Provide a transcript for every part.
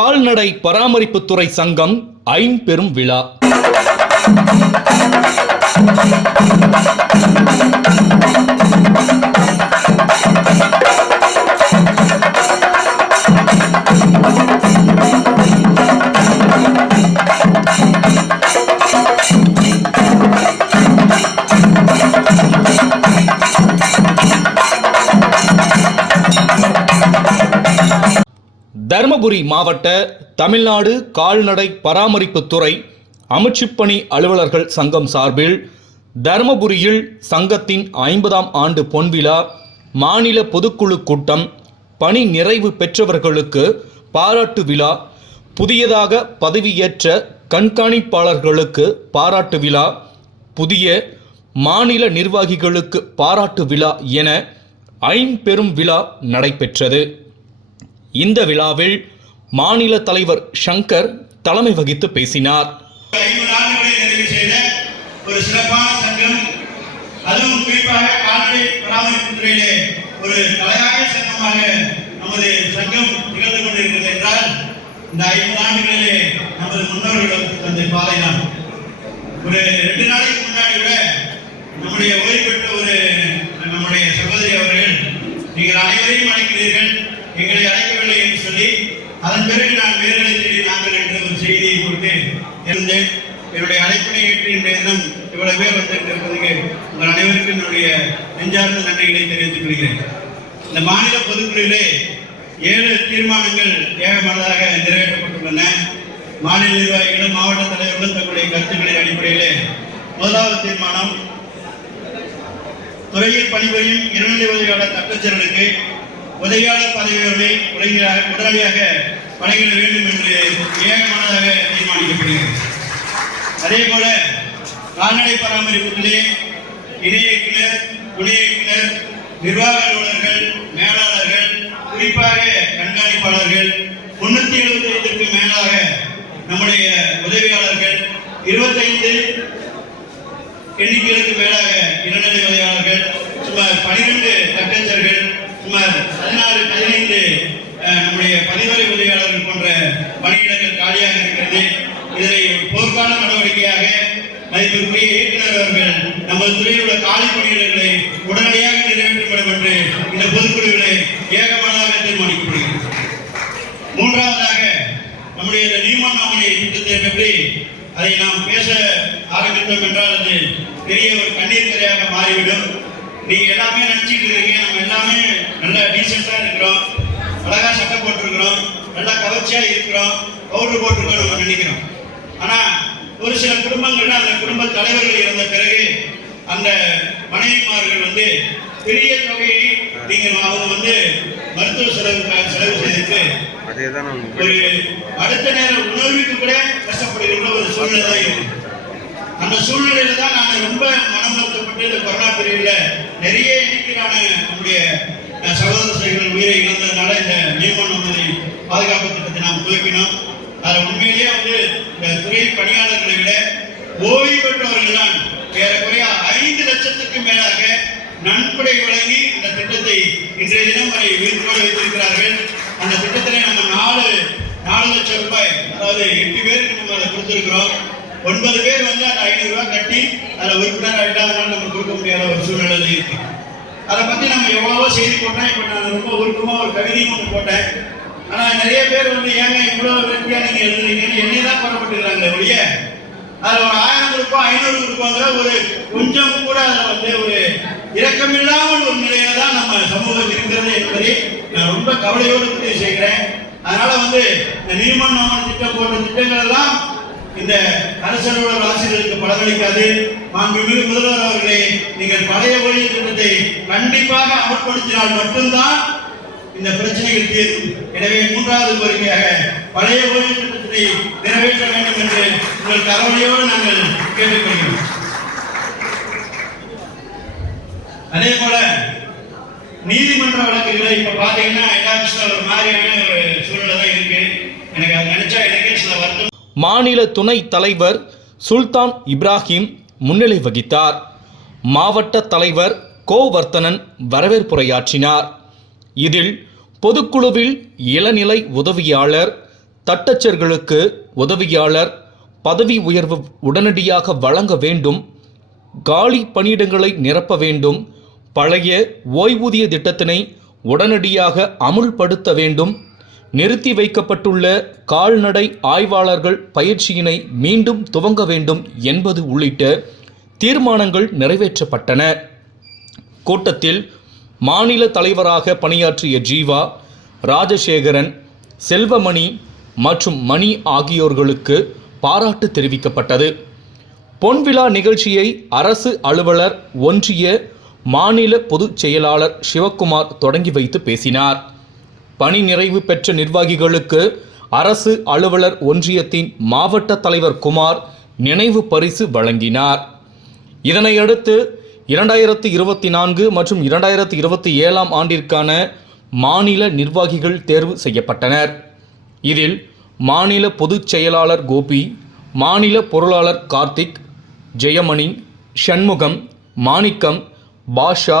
கால்நடை பராமரிப்புத்துறை சங்கம் ஐம்பெரும் விழா. தருமபுரி மாவட்ட தமிழ்நாடு கால்நடை பராமரிப்புத்துறை அமைச்சுப்பணி அலுவலர்கள் சங்கம் சார்பில் தருமபுரியில் சங்கத்தின் ஐம்பதாம் ஆண்டு பொன்விழா மாநில பொதுக்குழு கூட்டம் பணி நிறைவு பெற்றவர்களுக்கு பாராட்டு விழா புதியதாக பதவியேற்ற கண்காணிப்பாளர்களுக்கு பாராட்டு விழா புதிய மாநில நிர்வாகிகளுக்கு பாராட்டு விழா என ஐம்பெரும் விழா நடைபெற்றது. இந்த விழாவில் மாநில தலைவர் சங்கர் தலைமை வகித்து பேசினார். ஒரு சிறப்பான சங்கம். அதுவும் குறிப்பாக கால்நடை பராமரிப்பு துறையிலே ஒரு தலையாய சங்கமாக நமது சங்கம் திகழ்ந்து கொண்டிருக்கிறது என்றால் இந்த ஆண்டுகளிலே நமது முன்னோர்கள் ஒரு ரெண்டு நாளைக்கு முன்னாடி கூட நம்முடைய ஓய்வு பெற்ற ஒரு நம்முடைய சகோதரி அவர்கள் நீங்கள் அனைவரையும் அழைக்கிறீர்கள். எங்களை அழைக்க சொல்லி அதன் பிறகு நான் வேர்களை தேடி நாங்கள் என்ற ஒரு செய்தியை கொடுத்து இருந்தேன் என்னுடைய அழைப்பினை ஏற்று இன்றைய தினம் இவ்வளவு பேர் வந்திருக்கிறதுக்கு உங்கள் அனைவருக்கும் என்னுடைய நெஞ்சார்ந்த நன்றிகளை தெரிவித்துக் கொள்கிறேன். இந்த மாநில பொதுக்குழுவிலே ஏழு தீர்மானங்கள் ஏகமனதாக நிறைவேற்றப்பட்டுள்ளன. மாநில நிர்வாகிகளும் மாவட்ட தலைவர்களும் தங்களுடைய கருத்துக்களின் அடிப்படையிலே முதலாவது தீர்மானம் துறையில் பணிபுரியும் இடைநிலை உதவியாளர் தட்டச்சர்களுக்கு உதவியாளர் பதவிகளை உடனடியாக உடனடியாக வழங்கிட வேண்டும் என்று ஏகமானதாக தீர்மானிக்கப்படுகிறது. அதே போல கால்நடை பராமரிப்புகளே இணை இயக்குனர் துணை இயக்குனர் நிர்வாக அலுவலர்கள் மேலாளர்கள் குறிப்பாக கண்காணிப்பாளர்கள் முன்னூத்தி எழுபத்தி ஐந்திற்கும் மேலாக நம்முடைய உதவியாளர்கள் இருபத்தைந்து எண்ணிக்கைகளுக்கு மேலாக இளநிலை உதவியாளர்கள் சுமார் பனிரெண்டு கட்டஞ்சர்கள் சுமார் பதினாறு பதினைந்து அஹ், நம்முடைய பதிவறை உதவியாளர்கள் போன்ற பணியிடங்கள் காலியாக இருக்கிறது. இதனை போர்க்கால நடவடிக்கையாக மதிப்பிற்குரிய இயக்குனர் அவர்கள் நமது துறையில் உள்ள காலி பணியிடங்களை உடனடியாக நிறைவேற்ற வேண்டும் என்று இந்த பொதுக்குழுவிலே ஏகமனதாக தீர்மானிக்கப்படுகிறது. மூன்றாவதாக நம்முடைய இந்த நியமன நாமனை திட்டத்தை பற்றி அதை நாம் பேச ஆரம்பித்தோம் என்றால் அது பெரிய ஒரு கண்ணீர் கரையாக மாறிவிடும். நீங்க எல்லாமே நினைச்சிட்டு இருக்கீங்க. நம்ம எல்லாமே நல்ல டீசெண்டா இருக்கிறோம். அழகா சட்டை போட்டிருக்கிறோம். நல்லா கவர்ச்சியா இருக்கிறோம். பவுடர் போட்டிருக்கோம் நம்ம நினைக்கிறோம். ஆனா ஒரு சில குடும்பங்கள்ல அந்த குடும்ப தலைவர்கள் இருந்த பிறகு அந்த மனைவிமார்கள் வந்து பெரிய தொகையை நீங்க அவங்க வந்து மருத்துவ செலவுக்காக செலவு நான் ஒரு அடுத்த நேர உணர்வுக்கு கூட கஷ்டப்படுகின்ற ஒரு சூழ்நிலை தான் இருக்கு. அந்த சூழ்நிலையில தான் நான் ரொம்ப மனம் வருத்தப்பட்டு இந்த கொரோனா பீரியட்ல நிறைய எண்ணிக்கையிலான நம்முடைய சகோதர சகோதரர்கள் உயிரை இழந்ததுனால இந்த நியமன நுண்ணுயிரி பாதுகாப்பு திட்டத்தை நாம் துவக்கினோம். அதில் உண்மையிலேயே வந்து இந்த துறை பணியாளர்களை விட ஓய்வு பெற்றவர்கள் தான் ஏறக்குறைய ஐந்து லட்சத்துக்கு மேலாக நன்கொடை வழங்கி இந்த திட்டத்தை இன்றைய தினம் வரை உயிர்ப்போடு வைத்திருக்கிறார்கள். அந்த திட்டத்திலே நம்ம நாலு நாலு லட்சம் ரூபாய் அதாவது எட்டு பேருக்கு நம்ம அதை கொடுத்துருக்கிறோம். ஒன்பது பேர் வந்து அந்த ஐநூறு ரூபாய் கட்டி அதில் உறுப்பினர் ஆகிட்டாங்கனால நம்ம கொடுக்க முடியாத ஒரு சூழ்நிலை இருக்கு. அதை பத்தி நம்ம எவ்வளவோ செய்தி போட்டேன் இப்போ நான் ரொம்ப உருக்கமா ஒரு கவிதையும் ஒன்று போட்டேன். ஆனா நிறைய பேர் வந்து ஏங்க இவ்வளவு வெற்றியா நீங்க எழுதுறீங்கன்னு? என்னை தான் குறப்பட்டுக்கிறாங்களே ஒழிய அதுல ஒரு ஆயிரம் ரூபாய் ஐநூறு ரூபாங்கிற ஒரு கொஞ்சம் கூட அதுல வந்து ஒரு இரக்கமில்லாமல் ஒரு நிலையில தான் நம்ம சமூகம் இருக்கிறது என்பதை நான் ரொம்ப கவலையோடு பதிவு செய்கிறேன். அதனால வந்து இந்த திட்டம் போன்ற திட்டங்கள் எல்லாம் இந்த அரசனோட ஆசிரியர்களுக்கு பலனளிக்காது. மாண்புமிகு முதல்வர் அவர்களே நீங்கள் பழைய ஒழிய திட்டத்தை கண்டிப்பாக அமல்படுத்தினால் மட்டும்தான் இந்த பிரச்சனைகள் தீரும் எனவே மூன்றாவது கோரிக்கையாக பழைய ஓய்வு திட்டத்தை நிறைவேற்ற வேண்டும் என்று உங்கள் கரவழியோடு நாங்கள் கேட்டுக்கொள்கிறோம். அதே போல நீதிமன்ற வழக்குகளை இப்ப பாத்தீங்கன்னா எல்லா விஷயத்துல ஒரு மாதிரியான ஒரு சூழ்நிலை தான் இருக்கு எனக்கு அதை நினைச்சா எனக்கே சில வருத்தம் மாநில துணைத் தலைவர் சுல்தான் இப்ராஹிம் முன்னிலை வகித்தார். மாவட்ட தலைவர் கோவர்த்தனன் வரவேற்புரையாற்றினார். இதில் பொதுக்குழுவில் இளநிலை உதவியாளர் தட்டச்சர்களுக்கு உதவியாளர் பதவி உயர்வு உடனடியாக வழங்க வேண்டும் காலி பணியிடங்களை நிரப்ப வேண்டும் பழைய ஓய்வூதிய திட்டத்தினை உடனடியாக அமுல்படுத்த வேண்டும் நிறுத்தி வைக்கப்பட்டுள்ள கால்நடை ஆய்வாளர்கள் பயிற்சியினை மீண்டும் துவங்க வேண்டும் என்பது உள்ளிட்ட தீர்மானங்கள் நிறைவேற்றப்பட்டன. கூட்டத்தில் மாநில தலைவராக பணியாற்றிய ஜீவா ராஜசேகரன் செல்வமணி மற்றும் மணி ஆகியோர்களுக்கு பாராட்டு தெரிவிக்கப்பட்டது. பொன்விழா நிகழ்ச்சியை அரசு அலுவலர் ஒன்றிய மாநில பொதுச் செயலாளர் சிவக்குமார் தொடங்கி வைத்து பேசினார். பணி நிறைவு பெற்ற நிர்வாகிகளுக்கு அரசு அலுவலர் ஒன்றியத்தின் மாவட்ட தலைவர் குமார் நினைவு பரிசு வழங்கினார். இதனையடுத்து இரண்டாயிரத்து இருபத்தி நான்கு மற்றும் இரண்டாயிரத்து இருபத்தி ஏழாம் ஆண்டிற்கான மாநில நிர்வாகிகள் தேர்வு செய்யப்பட்டனர். இதில் மாநில பொதுச் செயலாளர் கோபி மாநில பொருளாளர் கார்த்திக் ஜெயமணி ஷண்முகம் மாணிக்கம் பாஷா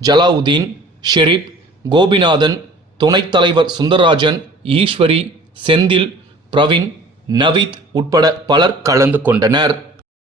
ஜலாவுதீன் ஷெரீப் கோபிநாதன் துணைத் தலைவர் சுந்தரராஜன் ஈஸ்வரி செந்தில் பிரவீன் நவீத் உட்பட பலர் கலந்து கொண்டனர்.